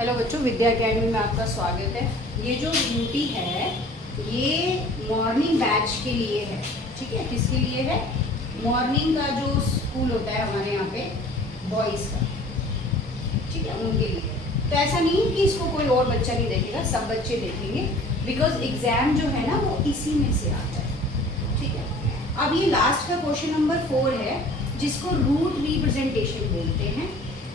Hello बच्चों, विद्या academy में आपका स्वागत है। ये जो ड्यूटी है ये मॉर्निंग बैच के लिए है, ठीक है। किसके लिए है? मॉर्निंग का जो स्कूल होता है हमारे यहाँ पे बॉयज़ का, ठीक है, उनके लिए। तो ऐसा नहीं है कि इसको कोई और बच्चा नहीं देखेगा, सब बच्चे देखेंगे, बिकॉज एग्जाम जो है ना वो इसी में से आता है, ठीक है। अब ये लास्ट का क्वेश्चन नंबर 4 है, जिसको रूट रिप्रेजेंटेशन बोलते हैं,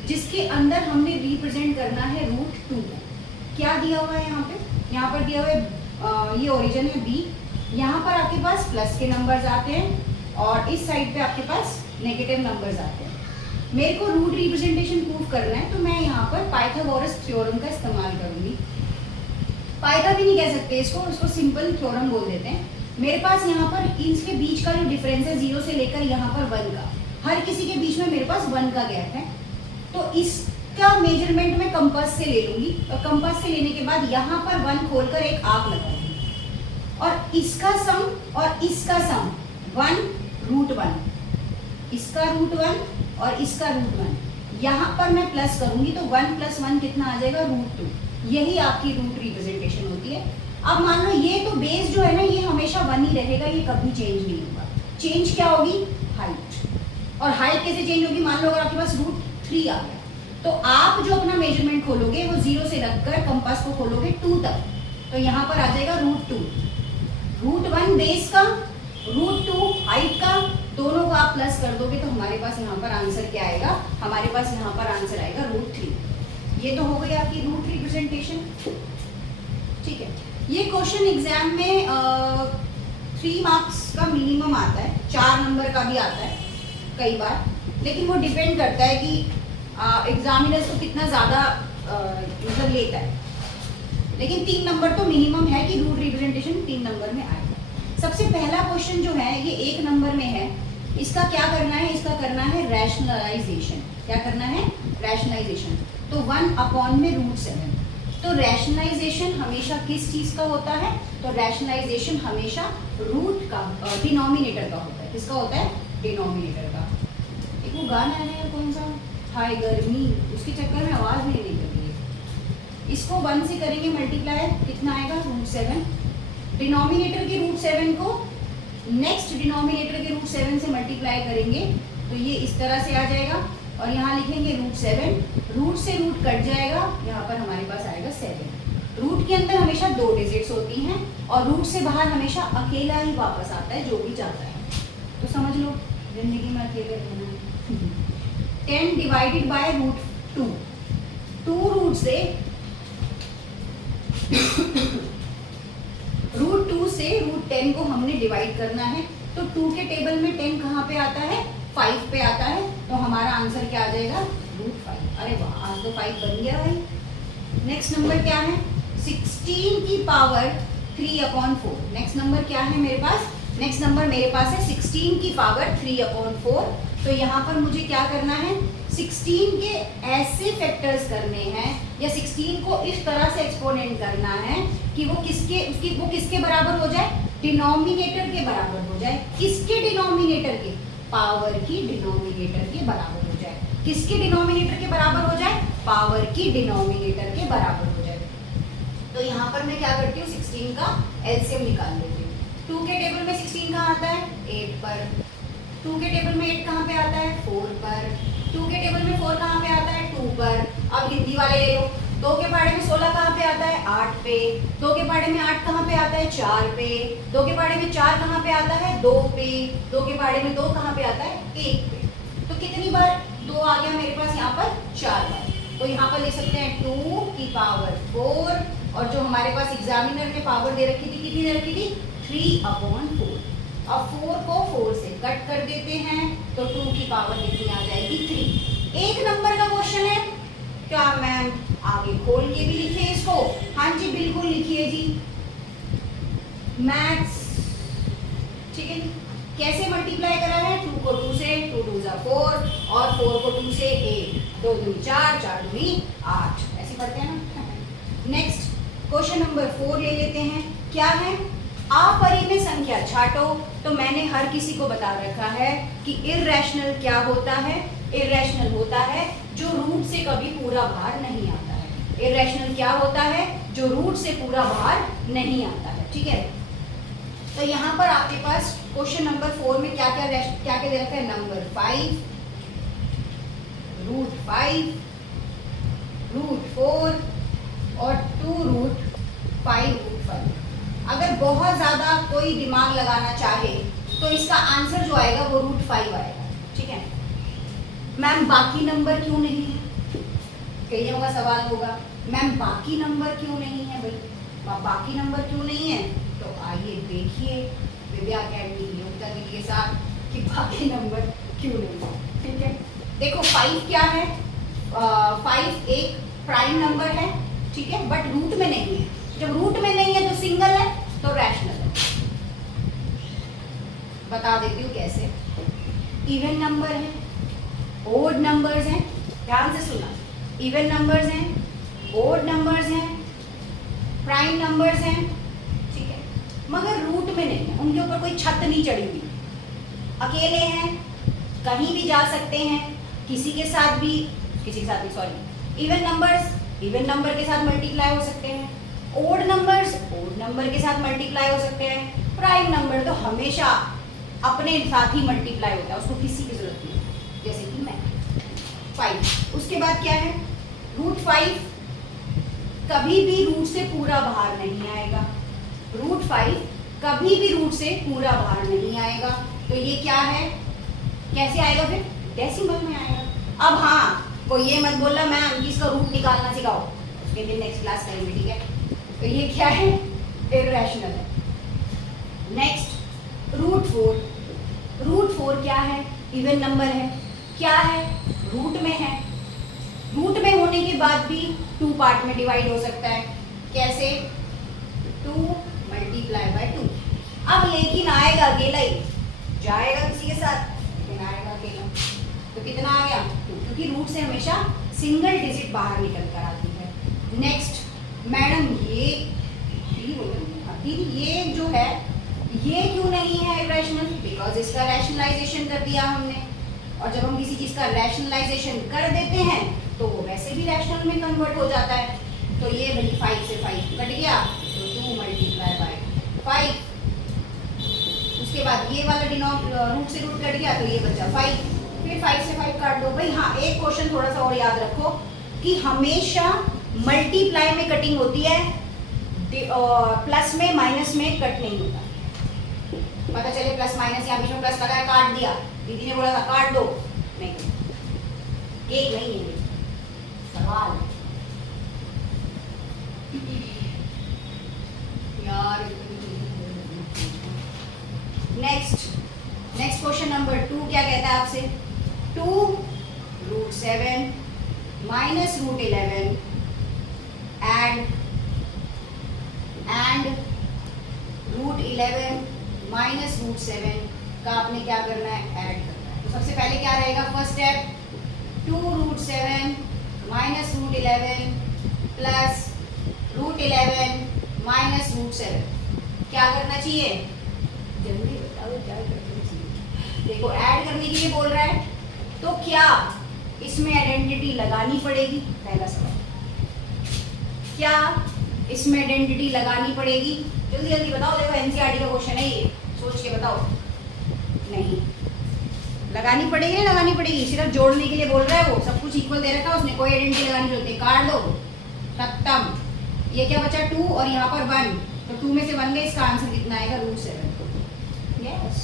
जिसके अंदर हमने रिप्रेजेंट करना है रूट 2 को। क्या दिया हुआ है यहाँ पे? यहाँ पर दिया हुआ है ये ओरिजिन है बी, यहाँ पर आपके पास प्लस के नंबर्स आते हैं और इस साइड पे आपके पास नेगेटिव नंबर्स आते हैं। मेरे को रूट रिप्रेजेंटेशन प्रूव करना है, तो मैं यहाँ पर पाइथागोरस थ्योरम का इस्तेमाल करूंगी। पाइथा भी नहीं कह सकते इसको सिंपल थ्योरम बोल देते हैं। मेरे पास यहाँ पर इसके बीच का जो डिफरेंस है 0 से लेकर यहाँ पर 1 का, हर किसी के बीच में मेरे पास 1 का गैप है, तो इसका मेजरमेंट मैं कंपास से ले लूंगी और कंपास से लेने के बाद यहाँ पर 1 खोलकर एक आर्क लगाऊंगी और इसका सम और इसका सम 1 रूट 1, इसका रूट 1 और इसका रूट 1, यहाँ पर मैं प्लस करूंगी तो 1 + 1 कितना आ जाएगा? रूट 2। यही आपकी रूट रिप्रेजेंटेशन होती है। अब मान लो ये तो बेस जो है ना ये हमेशा 1 ही रहेगा, ये कभी चेंज नहीं होगा। चेंज क्या होगी? हाइट। और हाइट कैसे चेंज होगी? मान लो अगर आपके पास रूट 3 आ गया तो आप जो अपना मेजरमेंट खोलोगे वो 0 से रखकर कंपास को खोलोगे 2 तक, तो यहाँ पर आ जाएगा रूट 2। रूट 1 बेस का, रूट 2 हाइट का, दोनों को आप प्लस कर दोगे तो हमारे पास यहाँ पर आंसर क्या आएगा? हमारे पास यहाँ पर आंसर आएगा रूट 3। ये तो हो गई आपकी रूट रिप्रेजेंटेशन, ठीक है। ये क्वेश्चन एग्जाम में 3 मार्क्स का मिनिमम आता है, 4 नंबर का भी आता है कई बार, लेकिन वो डिपेंड करता है कि एग्जामिनर्स को कितना ज़्यादा मतलब लेता है, लेकिन 3 नंबर तो मिनिमम है कि रूट रिप्रेजेंटेशन 3 नंबर में आएगा। सबसे पहला क्वेश्चन जो है ये 1 नंबर में है, इसका क्या करना है? इसका करना है रैशनलाइजेशन। क्या करना है? रैशनलाइजेशन। तो 1 में रूट 7। तो रैशनलाइजेशन हमेशा किस चीज़ का होता है? तो रैशनलाइजेशन हमेशा रूट का, डिनोमिनेटर का होता है। किसका होता है? डिनोमिनेटर का। एक वो गाना है कौन सा, हाय गर्मी, उसके चक्कर में आवाज़ नहीं निकल रही है। इसको 1 से करेंगे मल्टीप्लाई, कितना आएगा? रूट 7। डिनोमिनेटर के रूट 7 को नेक्स्ट डिनोमिनेटर के रूट 7 से मल्टीप्लाई करेंगे तो ये इस तरह से आ जाएगा और यहाँ लिखेंगे रूट 7, रूट से रूट कट जाएगा, यहाँ पर हमारे पास आएगा 7। रूट के अंदर हमेशा 2 डिजिट्स होती हैं और रूट से बाहर हमेशा अकेला ही वापस आता है जो भी चाहता है। तो समझ लो जिंदगी में अकेले रहना है। 10 डिवाइडेड बाय रूट 2, 2 रूट से रूट 2 से रूट 10 को हमने डिवाइड करना है, तो 2 के टेबल में 10 कहाँ पे आता है? 5 पे आता है, तो हमारा आंसर क्या आ जाएगा? रूट 5। अरे वाह, आज तो 5 बन गया भाई। नेक्स्ट नंबर क्या है? 16 की पावर 3/4। नेक्स्ट नंबर क्या है मेरे पास? नेक्स्ट नंबर मेरे पास है 16 की पावर 3/4। तो यहाँ पर मुझे क्या करना है? 16 के ऐसे फैक्टर्स करने हैं या 16 को इस तरह से एक्सपोनेंट करना है कि वो किसके बराबर हो जाए? डिनोमिनेटर के बराबर हो जाए। किसके डिनोमिनेटर के? पावर की डिनोमिनेटर के बराबर हो जाए। किसके डिनोमिनेटर के बराबर हो जाए? पावर की डिनोमिनेटर के बराबर हो जाए। तो यहाँ पर मैं क्या करती हूँ? 16 का एलसीएम निकाल लेती हूँ। 2 के टेबल में 16 कहाँ आता है? 8 पर। 2 के टेबल में 8 कहाँ पे आता है? 4 पर। 2 के टेबल में 4 कहाँ पे आता है? 2 पर। अब हिंदी वाले ले लो, 2 के पहाड़े में 16 कहाँ पे आता है? 8 पे। 2 के पहाड़े में 8 कहाँ पे आता है? 4 पे। 2 के पहाड़े में 4 कहाँ पे आता है? 2 पे। 2 के पहाड़े में 2 कहाँ पे आता है? 1 पे। तो कितनी बार 2 आ गया मेरे पास यहाँ पर? 4 बार। तो यहाँ पर ले सकते हैं 2 की पावर 4 और जो हमारे पास एग्जामिनर ने पावर दे रखी थी, कितनी दे रखी थी? 3/4। अब 4 को 4 से कट कर देते हैं तो 2 की पावर कितनी आ जाएगी? 3। 1 नंबर का क्वेश्चन है। क्या मैम आगे खोल के भी लिखे इसको? हाँ जी बिल्कुल लिखिए जी। मैथ्स, ठीक है। कैसे मल्टीप्लाई करा है? 2 को 2 से, 2 2 जा 4 और 4 को 2 से 8, 2 2 4, 4 2 8, ऐसे पढ़ते हैं ना। नेक्स्ट क्वेश्चन नंबर 4 ले लेते हैं। क्या है? अपरिमेय संख्या छाटो। तो मैंने हर किसी को बता रखा है कि इर्रेशनल क्या होता है? इर्रेशनल होता है जो रूट से कभी पूरा बाहर नहीं आता है। इरेशनल क्या होता है? जो रूट से पूरा बाहर नहीं आता है, ठीक है। तो यहाँ पर आपके पास क्वेश्चन नंबर 4 में क्या क्या दे रखा है? नंबर 5, रूट 5, रूट 4 और 2 रूट 5 अगर बहुत ज्यादा कोई दिमाग लगाना चाहे तो इसका आंसर जो आएगा वो रूट 5 आएगा, ठीक है। मैम बाकी नंबर क्यों नहीं है? कई जगह का सवाल होगा, मैम बाकी नंबर क्यों नहीं है? भाई बाकी नंबर क्यों नहीं है? तो आइए देखिए विद्या अकेडमी योग्यता के साथ कि बाकी नंबर क्यों नहीं है, ठीक है। देखो 5 क्या है? 5 एक प्राइम नंबर है, ठीक है, बट रूट में नहीं है। जब रूट में नहीं है तो सिंगल है, तो रैशनल है। बता देती हूँ कैसे। इवन नंबर है, ओड नंबर्स हैं, ध्यान से सुना। इवन नंबर्स हैं, ओड नंबर्स हैं, प्राइम नंबर्स हैं, ठीक है, मगर रूट में नहीं है। उनके ऊपर कोई छत नहीं चढ़ी हुई, अकेले हैं, कहीं भी जा सकते हैं, किसी के साथ भी sorry. Even numbers even number के साथ मल्टीप्लाई हो सकते हैं, ओड नंबर्स ओड नंबर के साथ मल्टीप्लाई हो सकते हैं, प्राइम नंबर तो हमेशा अपने साथ ही मल्टीप्लाई होता है, उसको किसी की जरूरत नहीं, जैसे कि मैं 5। उसके बाद क्या है? रूट 5 कभी भी रूट से पूरा बाहर नहीं आएगा। रूट 5 कभी भी रूट से पूरा बाहर नहीं आएगा। तो ये क्या है? कैसे आएगा फिर? डेसिमल में आएगा। अब हाँ, कोई ये मत बोलना मैम इसका रूट निकालना सिखाओ, उसके दिन नेक्स्ट क्लास करेंगे, ठीक है। तो ये क्या है? इररेशनल है। Next root 4। रूट 4 क्या है? इवन नंबर है। क्या है? रूट में है। रूट में होने के बाद भी 2 पार्ट में डिवाइड हो सकता है। कैसे? 2 मल्टीप्लाई बाय 2। अब लेकिन आएगा अकेला ही, जाएगा किसी के साथ, लेकिन आएगा अकेला। तो कितना आ गया? 2, क्योंकि रूट से हमेशा सिंगल डिजिट बाहर निकल कर आती है। नेक्स्ट मैडम ये जो है ये क्यों नहीं है इरेशनल? बिकॉज इसका रैशनलाइजेशन कर दिया हमने, और जब हम किसी चीज का रैशनलाइजेशन कर देते हैं तो वो वैसे भी रैशनल में कन्वर्ट हो जाता है। तो ये भाई 5 से 5 कट गया, तो 2 मल्टीप्लाई बाय 5। उसके बाद ये वाला रूट से रूट कट गया, तो ये बचा 5। फिर 5 से 5 काट दो भाई। हाँ, एक क्वेश्चन थोड़ा सा और याद रखो कि हमेशा मल्टीप्लाई में कटिंग होती है, प्लस में माइनस में कट नहीं होता। पता चले प्लस माइनस, या बीच में प्लस लगा काट दिया, दीदी ने बोला था काट दो, नहीं, एक नहीं है सवाल यार। नेक्स्ट क्वेश्चन नंबर 2 क्या कहता है आपसे? 2 root 7 minus root 11 and root 11 minus root 7 का आपने क्या करना है? ऐड करना है। तो सबसे पहले क्या रहेगा? First step 2 root 7 minus root 11 plus root 11 minus root 7। क्या करना चाहिए? जल्दी बताओ क्या करना चाहिए। देखो ऐड करने के लिए बोल रहा है, तो क्या इसमें आइडेंटिटी लगानी पड़ेगी? पहला सवाल, क्या इसमें आइडेंटिटी लगानी पड़ेगी? जल्दी जल्दी बताओ। देखो एनसीईआरटी का क्वेश्चन है ये, सोच के बताओ। नहीं लगानी पड़ेगी, नहीं लगानी पड़ेगी, सिर्फ जोड़ने के लिए बोल रहा है वो। सब कुछ इक्वल दे रखा है उसने, कोई आइडेंटिटी लगानी जरूरत नहीं। काट दो, खत्म। ये क्या बचा? 2 और यहाँ पर 1, तो 2 में से 1 गए, इसका आंसर कितना आएगा? रूट 7। यस,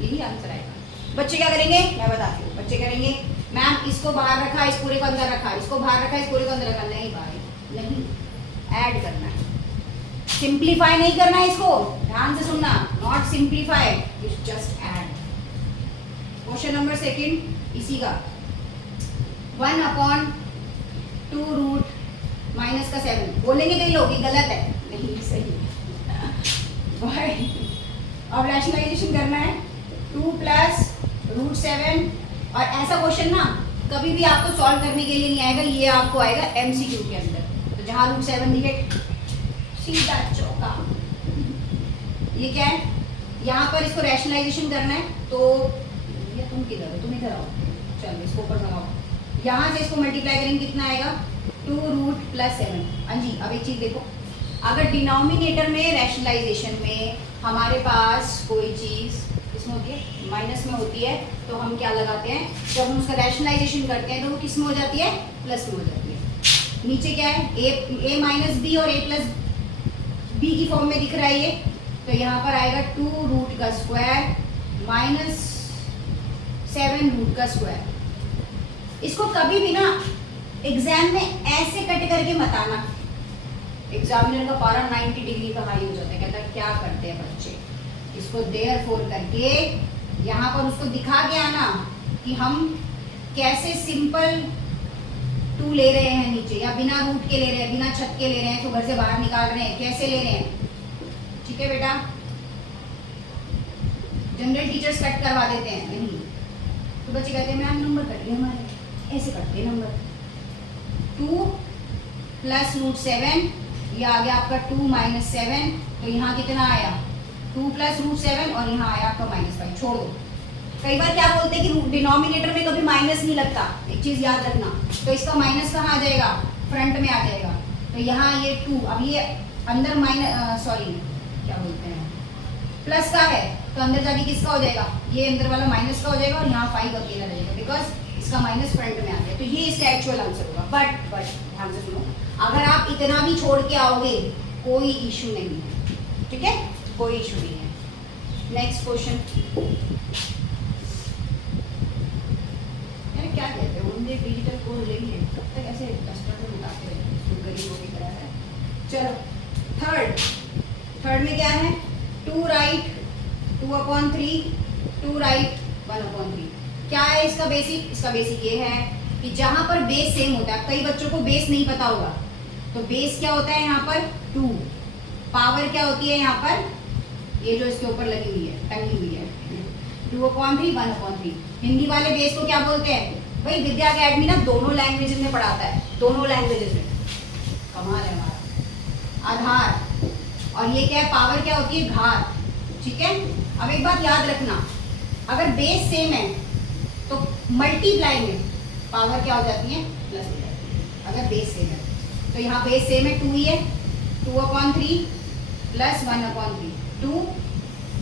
यही आंसर आएगा। बच्चे क्या करेंगे? मैं बताती हूँ। बच्चे करेंगे मैम इसको बाहर रखा, इस पूरे को अंदर रखा, इसको बाहर रखा, इस पूरे को अंदर रखा। नहीं भाई नहीं, ऐड करना है, सिंप्लीफाई नहीं करना है इसको। ध्यान से सुनना, not simplify, it's just add. Question number 2 इसी का 1/2 रूट माइनस का 7। बोलेंगे कई लोग ये गलत है, नहीं सही। अब रैशनलाइजेशन करना है 2 प्लस रूट 7। और ऐसा क्वेश्चन ना कभी भी आपको सॉल्व करने के लिए नहीं आएगा, ये आपको आएगा एमसीक्यू के अंदर। तो जहां रूट 7 दिखे सीधा चौका। ये क्या है? यहाँ पर इसको रैशनलाइजेशन करना है, तो तुम किधर हो? तुम इधर आओ, चलो इसको ऊपर लगाओ। यहाँ से इसको मल्टीप्लाई करेंगे, कितना आएगा? 2 रूट प्लस 7। हाँ जी, अब एक चीज़ देखो, अगर डिनोमिनेटर में रैशनलाइजेशन में हमारे पास कोई चीज़ इसमें होती है माइनस में होती है, तो हम क्या लगाते हैं, जब हम उसका रैशनलाइजेशन करते हैं तो वो किस में हो जाती है, प्लस में हो जाती है। नीचे क्या है, ए माइनस बी और ए प्लस बी की फॉर्म में दिख रहा है ये, तो यहाँ पर आएगा 2 रूट का स्क्वायर माइनस 7 रूट का स्क्वायर। इसको कभी भी ना एग्जाम में ऐसे कट करके मत आना, एग्जामिनर का पारा 90 डिग्री का हाई हो जाता है, कहता है क्या करते हैं बच्चे। इसको देयरफॉर करके यहाँ पर उसको दिखा के आना कि हम कैसे सिंपल 2 ले रहे हैं नीचे, या बिना रूट के ले रहे हैं, बिना छत के ले रहे हैं, तो घर से बाहर निकाल रहे हैं, कैसे ले रहे हैं। ठीक है बेटा, जनरल टीचर्स कट करवा देते हैं, नहीं तो बच्चे कहते हैं मैम नंबर कट गए हमारे, ऐसे कटते हैं नंबर। 2 प्लस रूट 7, ये आ गया आपका 2 माइनस 7, तो यहाँ कितना आया 2 प्लस रूट 7 और यहाँ आया आपका -5। छोड़ दो, कई बार क्या बोलते हैं कि डिनोमिनेटर में कभी माइनस नहीं लगता, एक चीज याद रखना। तो इसका माइनस कहाँ आ जाएगा, फ्रंट में आ जाएगा। तो यहाँ ये 2, अब ये अंदर माइनस क्या बोलते हैं प्लस का है, तो अंदर जाके किसका हो जाएगा, ये अंदर वाला माइनस का हो जाएगा और यहाँ 5 अकेला रहेगा, बिकॉज इसका माइनस फ्रंट में आ गया। तो ये इसका एक्चुअल आंसर होगा। बट ध्यान से सुनो, अगर आप इतना भी छोड़ के आओगे कोई इशू नहीं है, ठीक है, कोई इशू नहीं है। नेक्स्ट क्वेश्चन, क्या कहते हैं उनके डिजिटल कोड लेंगे तब तक ऐसे कस्टमर में उठाते रहे, गरीबों की तरह है। चलो थर्ड में क्या है, 2 राइट 2/3, 2 राइट 1/3। क्या है इसका बेसिक, इसका बेसिक ये है कि जहां पर बेस सेम होता है, कई बच्चों को बेस नहीं पता होगा, तो बेस क्या होता है यहाँ पर 2, पावर क्या होती है यहाँ पर, ये जो इसके ऊपर लगी हुई है, टंगी हुई है 2/3 1/3। हिंदी वाले बेस को क्या बोलते हैं भाई, विद्या अकेडमी ना दोनों लैंग्वेजेस में पढ़ाता है, दोनों लैंग्वेजेस में, कमाल है हमारा। आधार, और ये क्या है, पावर क्या होती है घात, ठीक है। अब एक बात याद रखना, अगर बेस सेम है तो मल्टीप्लाई में पावर क्या हो जाती है, प्लस हो जाती है, अगर बेस सेम है। तो यहाँ बेस सेम है 2 ही है, 2/3 प्लस 1/3, 2,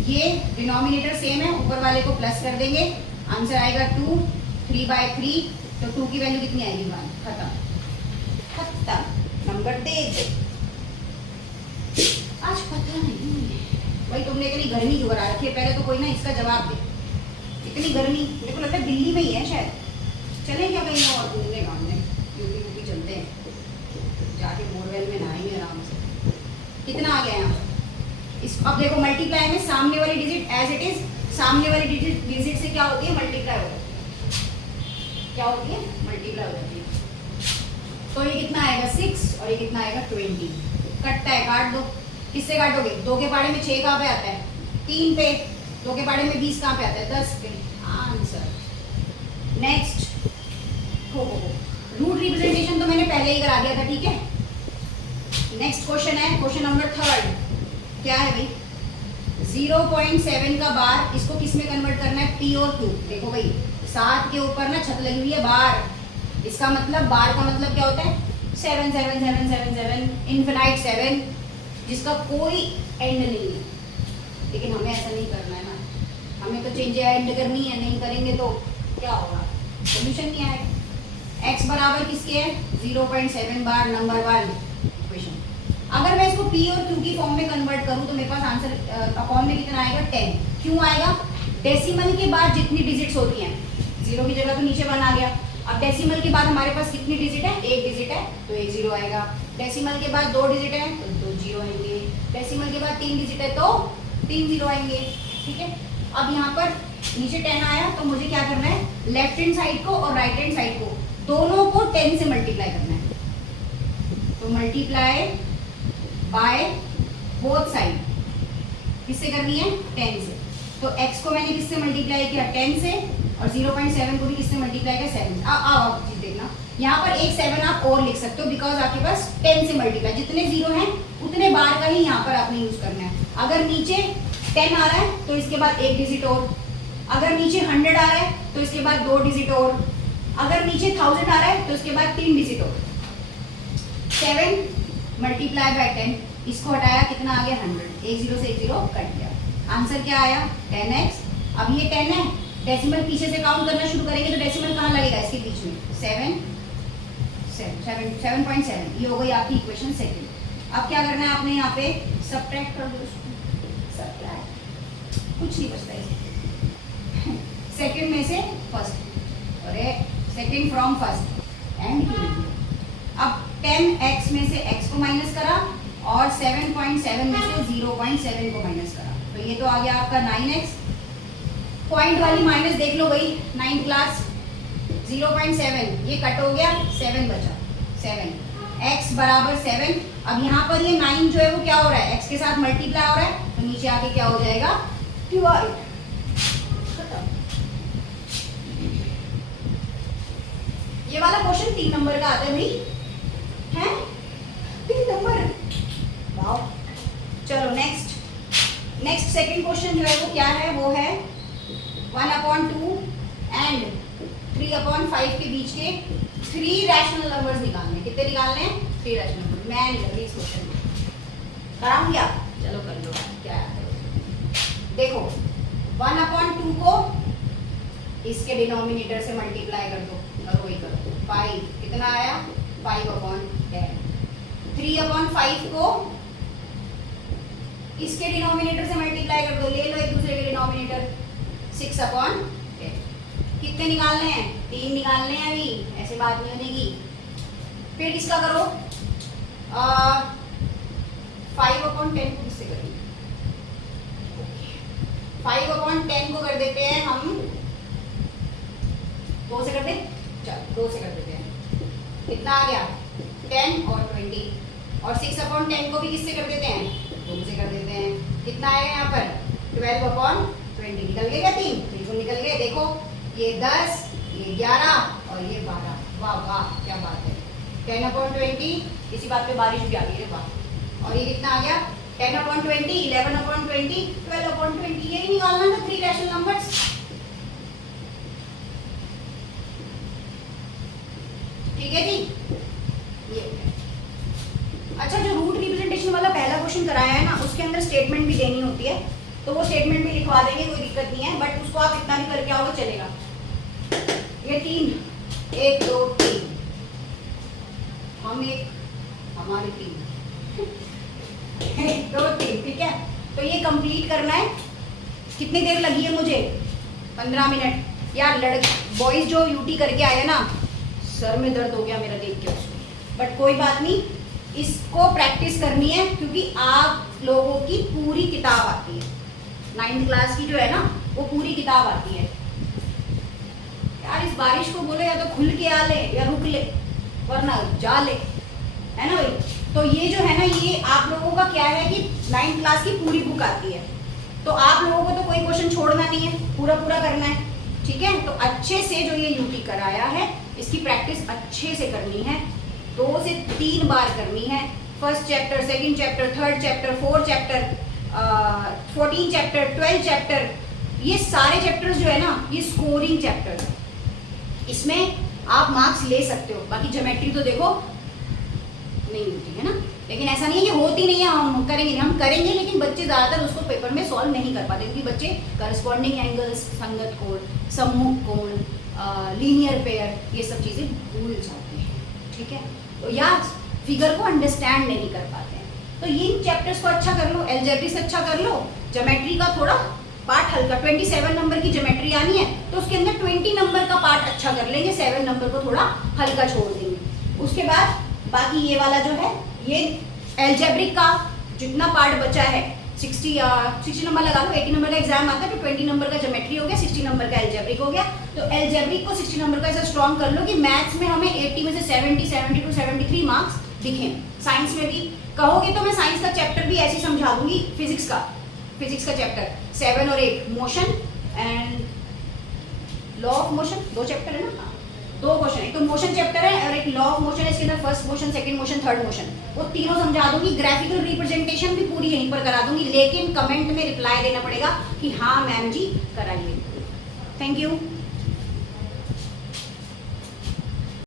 ये डिनोमिनेटर सेम है, ऊपर वाले को प्लस कर देंगे, आंसर आएगा 2, 3/3, तो 2 की वैल्यू कितनी आएगी 1, खत्म, नंबर दे दो। आज पता नहीं भाई तुमने इतनी गर्मी क्यों करा रखी है, पहले तो कोई ना इसका जवाब दे, इतनी गर्मी, मेरे को लगता है दिल्ली में ही है शायद, चले क्या कहीं और घूमने घामने, यूपी चलते हैं, जाके बोरवेल में नहाएंगे आराम से। कितना आ गया यहाँ पर, इस अब देखो मल्टीप्लाई में सामने वाली डिजिट एज इट इज, सामने वाली डिजिट से क्या होती है, मल्टीप्लाई हो जाती है, क्या होती है, मल्टीप्लाई हो जाती है। तो ये कितना आएगा 6 और ये कितना आएगा 20, कटता है, काट दो। किससे काटोगे, 2 के पाड़े में 6 कहाँ पे आता है, 3 पे, 2 के पाड़े में 20 कहाँ पे आता है, 10 पे, आंसर। नेक्स्ट, रूट रिप्रेजेंटेशन तो मैंने पहले ही करा दिया था, ठीक है। नेक्स्ट क्वेश्चन है, क्वेश्चन नंबर 3, क्या है भाई, 0.7 का बार, इसको किस में कन्वर्ट करना है, P और Q। देखो भाई 7 के ऊपर ना छत लगी हुई है बार, इसका मतलब बार का मतलब क्या होता है, 7 7 7 7 7, इनफिनाइट 7, जिसका कोई एंड नहीं है। लेकिन हमें ऐसा नहीं करना है ना, हमें तो चेंज एंड करनी है, नहीं करेंगे तो क्या होगा, सोल्यूशन नहीं आएगा। x बराबर किसके है, 0.7 बार, नंबर 1 इक्वेशन। अगर मैं इसको P और Q की फॉर्म में कन्वर्ट करूं तो मेरे पास आंसर अपॉन में कितना आएगा, 10। क्यों आएगा, डेसिमल के बाद जितनी डिजिट्स होती हैं, 0 की जगह तो नीचे 1 आ गया। अब डेसिमल के बाद हमारे पास कितनी डिजिट है, 1 डिजिट है, तो 1 0 आएगा। डेसिमल के बाद 2 डिजिट है तो 2 0 आएंगे। डेसिमल के बाद 3 डिजिट है तो 3 0 आएंगे, ठीक है। अब यहाँ पर नीचे 10 आया तो मुझे क्या करना है, लेफ्ट हैंड साइड को और राइट हैंड साइड को दोनों को 10 से मल्टीप्लाई करना है। तो मल्टीप्लाई बाय बोथ साइड किससे करनी है, 10 से। तो x को मैंने किससे मल्टीप्लाई किया, 10 से, और 0.7 को भी किससे मल्टीप्लाई किया, 7 से। आप चीज देखना, यहाँ पर एक 7 आप और लिख सकते हो, बिकॉज आपके पास 10 से मल्टीप्लाई, जितने 0 हैं उतने बार का ही यहाँ पर आपने यूज करना है। अगर नीचे 10 आ रहा है तो इसके बाद 1 डिजिट और, अगर नीचे 100 आ रहा है तो इसके बाद 2 डिजिट और, अगर नीचे 1000 आ रहा है तो इसके बाद 3 डिजिट और। 7 मल्टीप्लाई बाय 10, इसको हटाया कितना आ गया 100, एक जीरो से एक जीरो कट गया, आंसर क्या आया 10x। अब ये 10 है, डेसिमल पीछे से काउंट करना शुरू करेंगे तो डेसिमल कहाँ लगेगा इसके बीच में 7.7, ये हो गई आपकी इक्वेशन सेकंड। अब क्या करना है आपने यहाँ पे सबट्रैक्ट कर दो, सबट्रैक्ट, कुछ नहीं बचता इसमें सेकंड में से फर्स्ट, अरे सेकंड फ्रॉम फर्स्ट एंड अब 10x में से x को माइनस करा और 7.7 में से 0.7 को माइनस करा, तो ये तो आ गया आपका 9x। पॉइंट वाली माइनस देख लो भाई, 9th क्लास 0.7 ये कट हो गया, 7 बचा, 7 x बराबर 7। अब यहाँ पर ये 9 जो है वो क्या हो रहा है x के साथ मल्टीप्लाई हो रहा है, तो नीचे आके क्या हो जाएगा 12। ये वाला क्वेश्चन 3 नंबर का आता है भाई, है 3 नंबर। वाओ, चलो नेक्स्ट सेकंड क्वेश्चन जो है वो क्या है, वो है 1/2 एंड 3/5 के बीच के 3 रैशनल नंबर्स निकालने। कितने निकालने हैं 3 रैशनल नंबर। मैं निकल रही इस क्वेश्चन में, कराऊं क्या, चलो कर लो, क्या है देखो 1/2 को इसके डिनोमिनेटर से मल्टीप्लाई कर दो, करो वही करो, 5 कितना आया 5/10। 3/5 को इसके डिनोमिनेटर से मल्टीप्लाई कर दो, ले लो एक दूसरे के डिनोमिनेटर, 6/10। कितने निकालने हैं 3 निकालने हैं, अभी ऐसे बात नहीं होने की। फिर इसका करो 5/10 को किससे करेंगे, 5/10 को कर देते हैं हम 2 से कर दे, चलो 2 से कर देते हैं, कितना आ गया 10 और 20। और 6/10 को भी किससे कर देते हैं 2 से कर देते हैं, कितना आएगा यहाँ पर 12/20। निकल गए क्या 3 बिल्कुल निकल गए। देखो ये 10, ये 11 और ये 12, वाह वाह क्या बात है। 10/20, इसी बात पे बारिश भी आ गई है, वाह। और ये कितना आ गया 10/20, 11/20, 12/20, यही निकालना था 3 रैशनल नंबर्स। ठीक है जी, ये अच्छा, जो रूट रिप्रेजेंटेशन वाला पहला क्वेश्चन कराया है ना, उसके अंदर स्टेटमेंट भी देनी होती है, तो वो स्टेटमेंट भी लिखवा देंगे, कोई दिक्कत नहीं है, बट उसको आप इतना भी करके आओगे चलेगा। ये 3, 1 2 3, हम एक हमारे 3 1 2 3, ठीक है। तो ये कंप्लीट करना है, कितनी देर लगी है मुझे 15 मिनट। यार बॉयज जो यूटी करके आए ना, सर में दर्द हो गया मेरा देख के उसको, बट कोई बात नहीं, इसको प्रैक्टिस करनी है क्योंकि आप लोगों की पूरी किताब आती है, 9th क्लास की जो है ना वो पूरी किताब आती है। यार इस बारिश को बोले या तो खुल के आ ले या रुक ले, वरना जा ले, है ना भाई। तो ये जो है ना, ये आप लोगों का क्या है कि 9th क्लास की पूरी बुक आती है, तो आप लोगों को तो कोई क्वेश्चन छोड़ना नहीं है, पूरा करना है, ठीक है। तो अच्छे से जो ये यूटी कराया है इसकी प्रैक्टिस अच्छे से करनी है, 2 से 3 बार करनी है। First chapter, second chapter, third chapter, 4th chapter, 14 chapter, 12 chapter, ये सारे चैप्टर्स जो है ना ये स्कोरिंग चैप्टर है, इसमें आप मार्क्स ले सकते हो। बाकी ज्योमेट्री तो देखो नहीं होती है ना, लेकिन ऐसा नहीं है कि होती नहीं है, हम करेंगे लेकिन बच्चे ज़्यादातर उसको पेपर में सॉल्व नहीं कर पाते, क्योंकि बच्चे करस्पॉन्डिंग एंगल्स, संगत कोण, सम्मुख कोण, लीनियर पेयर, ये सब चीज़ें भूल जाते हैं, ठीक है। तो या फिगर को अंडरस्टैंड नहीं कर पाते हैं, तो इन चैप्टर्स को अच्छा कर लो, अलजेब्रिक से अच्छा कर लो, ज्योमेट्री का थोड़ा पार्ट हल्का, 27 नंबर की ज्योमेट्री आनी है तो उसके अंदर 20 नंबर का पार्ट अच्छा कर लेंगे, 7 नंबर को थोड़ा हल्का छोड़ देंगे। उसके बाद बाकी ये वाला जो है, ये अलजेब्रिक का जितना पार्ट बचा है 60 नंबर लगा लो, 80 नंबर का एग्जाम आता है तो 20 नंबर का ज्योमेट्री हो गया, 60 नंबर का अलजेब्रिक हो गया। तो अलजेब्रिक को 60 नंबर का ऐसा स्ट्रॉन्ग कर लो कि मैथ्स में हमें 80 में से 70, 72, 73 मार्क्स दिखें। साइंस में भी कहोगे तो मैं साइंस का चैप्टर भी ऐसे समझा दूंगी, फिजिक्स का चैप्टर 7 और 8, motion and law of motion, 2 chapter है ना, 2 क्वेश्चन, एक तो मोशन चैप्टर है और एक लॉ ऑफ मोशन है, इसके अंदर first motion, second motion, third motion, वो तीनों समझा दूंगी। ग्राफिकल रिप्रेजेंटेशन भी पूरी यहीं पर करा दूंगी, लेकिन कमेंट में रिप्लाई देना पड़ेगा कि हाँ मैम जी कराइए। Thank you.